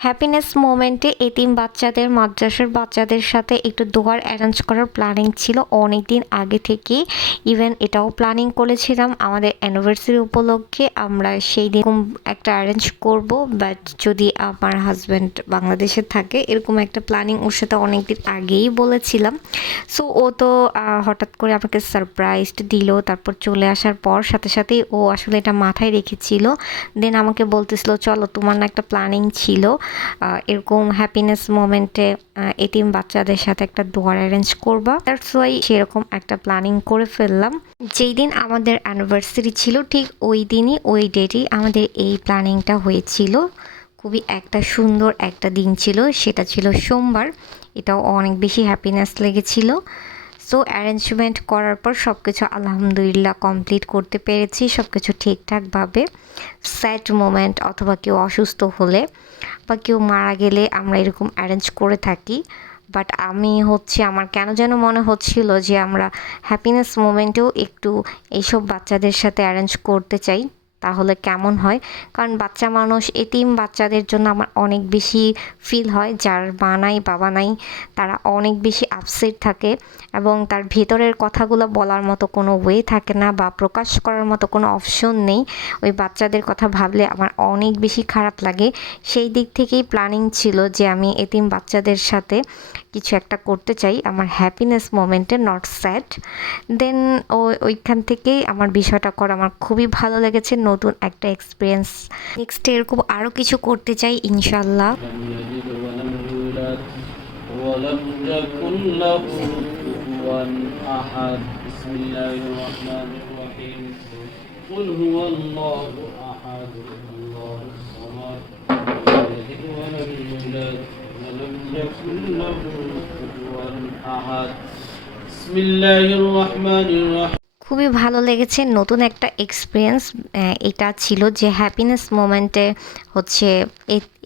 Happiness মোমেন্টে এতিম বাচ্চাদের মাদ্রাসার বাচ্চাদের সাথে একটু দোয়ার অ্যারেঞ্জ করার প্ল্যানিং ছিল অনেক দিন আগে থেকেই। ইভেন এটাও প্ল্যানিং করেছিলাম আমাদের অ্যানিভার্সারি উপলক্ষে আমরা সেই দিন একটা অ্যারেঞ্জ করব, বাট যদি আমার হাজব্যান্ড বাংলাদেশে থাকে এরকম একটা প্ল্যানিং ওর সাথে অনেক দিন আগেই বলেছিলাম। সো ও তো হঠাৎ করে আমাকে সারপ্রাইজ দিল, তারপর চলে আসার পর সাথে সাথেই ও আসলে এটা মাথায় রেখেছিল। দেন আমাকে বলতেছিল চলো তোমার না একটা প্ল্যানিং ছিল এরকম হ্যাপিনেস মোমেন্টে এতিম বাচ্চাদের সাথে একটা দোয়ার অ্যারেঞ্জ করবা। দ্যাটস ওয়াই সেরকম একটা প্ল্যানিং করে ফেললাম। যেই দিন আমাদের অ্যানিভার্সারি ছিল ঠিক ওই দিনই ওই ডেটেই আমাদের এই প্ল্যানিংটা হয়েছিল। খুবই একটা সুন্দর একটা দিন ছিল, সেটা ছিল সোমবার। এটাও অনেক বেশি হ্যাপিনেস লেগেছিল। সো অ্যারেঞ্জমেন্ট করার পর সব কিছু আলহামদুলিল্লাহ কমপ্লিট করতে পেরেছি, সব কিছু ঠিকঠাকভাবে। স্যাড মোমেন্ট অথবা কেউ অসুস্থ হলে বা কেউ মারা গেলে আমরা এরকম অ্যারেঞ্জ করে থাকি। বাট আমি আমার কেন যেন মনে হচ্ছিল যে আমরা হ্যাপিনেস মোমেন্টেও একটু এইসব বাচ্চাদের সাথে অ্যারেঞ্জ করতে চাই, তাহলে কেমন হয়। কারণ বাচ্চা মানুষ এতিম বাচ্চাদের জন্য আমার অনেক বেশি ফিল হয়। যার মা নাই বাবা নাই তারা অনেক বেশি আপসেট থাকে এবং তার ভেতরের কথাগুলো বলার মতো কোনো ওয়ে থাকে না বা প্রকাশ করার মতো কোনো অপশন নেই। ওই বাচ্চাদের কথা ভাবলে আমার অনেক বেশি খারাপ লাগে। সেই দিক থেকেই প্ল্যানিং ছিল যে আমি এতিম বাচ্চাদের সাথে কিছু একটা করতে চাই আমার হ্যাপিনেস মোমেন্টে, নট স্যাড। দেন ওইখান থেকেই আমার বিষয়টা করা আমার খুবই ভালো লেগেছে, নতুন একটা এক্সপিরিয়েন্স। নেক্সট এরকম আরও কিছু করতে চাই ইনশাল্লাহ। ولم يكن له كفوا أحد بسم الله الرحمن الرحيم قل هو الله أحد الله الصمد لم يلد ولم يولد ولم يكن له كفوا أحد بسم الله الرحمن الرحيم। খুবই ভালো লেগেছে, নতুন একটা এক্সপিরিয়েন্স এটা ছিল যে হ্যাপিনেস মোমেন্টে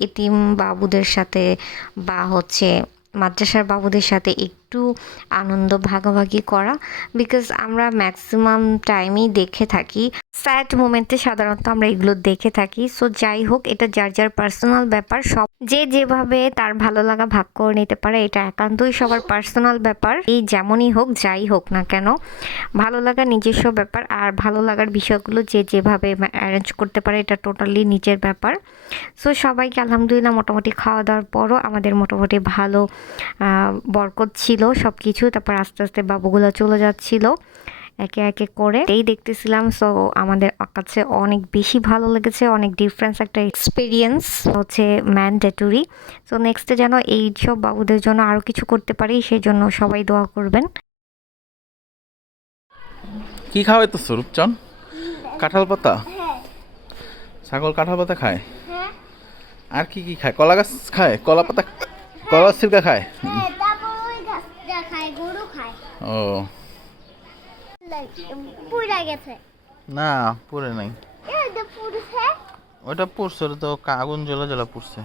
এতিম বাবুদের সাথে বা মাদ্রাসার বাবুদের সাথে একটু আনন্দ ভাগাভাগি করা। বিকজ আমরা ম্যাক্সিমাম টাইমেই দেখে থাকি স্যাড মোমেন্টে, সাধারণত আমরা এগুলো দেখে থাকি। সো যাই হোক, এটা যার যার পার্সোনাল ব্যাপার, সব যে যেভাবে তার ভালো লাগা ভাগ করে নিতে পারে, এটা একান্তই সবার পার্সোনাল ব্যাপার। এই যেমনই হোক যাই হোক না কেন, ভালো লাগা নিজস্ব ব্যাপার। আর ভালো লাগার বিষয়গুলো যে যেভাবে অ্যারেঞ্জ করতে পারে এটা টোটালি নিজের ব্যাপার। সো সবাইকে আলহামদুলিল্লাহ মোটামুটি খাওয়া দাওয়ার পরও আমাদের মোটামুটি ভালো বরকত ছিল সব কিছু। তারপর আস্তে আস্তে বাবুগুলো চলে যাচ্ছিল একে একে করে, এই দেখতেছিলাম। সো আমাদের কাছে অনেক বেশি ভালো লেগেছে, অনেক ডিফারেন্স একটা এক্সপিরিয়েন্স ম্যান্ডেটরি। সো নেক্সটে যেন এই সব বাবুদের জন্য আরও কিছু করতে পারি, সেই জন্য সবাই দোয়া করবেন। কি খাওয়াই তো রূপচান? কাঁঠাল পাতা? ছাগল কাঁঠাল পাতা খায়? আর কি কি খায়? কলা গাছ খায়? কলা পাতা, কলা সিরকা খায়? ও না, পুড়ে নাই। ওটা পুড়ছে, ওটা তো আগুন জ্বলা জ্বলা পুড়ছে।